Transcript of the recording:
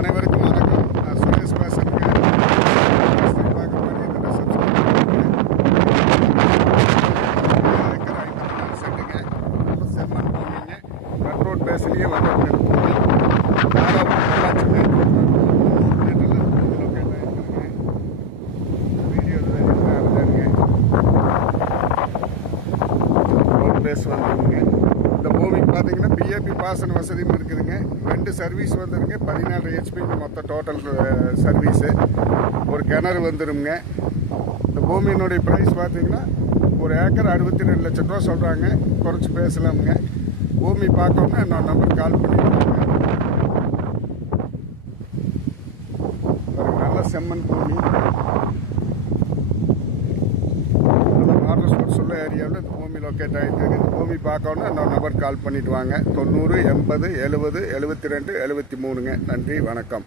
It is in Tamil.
அனைவருக்கும் வணக்கம். நான் சுரேஷ் பேசுறேங்க. செட்டுங்க நல்ல செம்மண் பூமிங்க. கட் ரோட் பேஸ்லேயே வந்து பூமி பேஸ் வந்துருங்க. இந்த பூமிக்கு பார்த்தீங்கன்னா பிஏபி பாசன வசதியும் இருக்குதுங்க. 2 சர்வீஸ் வந்துருங்க. 14 ஹெச்பிங்க மொத்த டோட்டல் சர்வீஸு. ஒரு கிணறு வந்துருங்க. இந்த பூமியினுடைய ப்ரைஸ் பார்த்தீங்கன்னா ஒரு ஏக்கர் 62 லட்சம் ரூபா சொல்கிறாங்க. குறைச்சி பேசலாமுங்க. பூமி பார்க்கணுன்னா என்னோட நம்பர் கால் பண்ணிடுவாங்க. ஒரு நல்ல செம்மண் பூமி, வாட்டர் ஸ்போர்ட்ஸ் உள்ள ஏரியாவில் இந்த பூமி லொக்கேட் ஆகிட்டு இருக்குது. இந்த பூமி பார்க்கணுன்னா என்னோட நம்பர் கால் பண்ணிவிட்டு வாங்க. 90 80 70 72 73ங்க. நன்றி, வணக்கம்.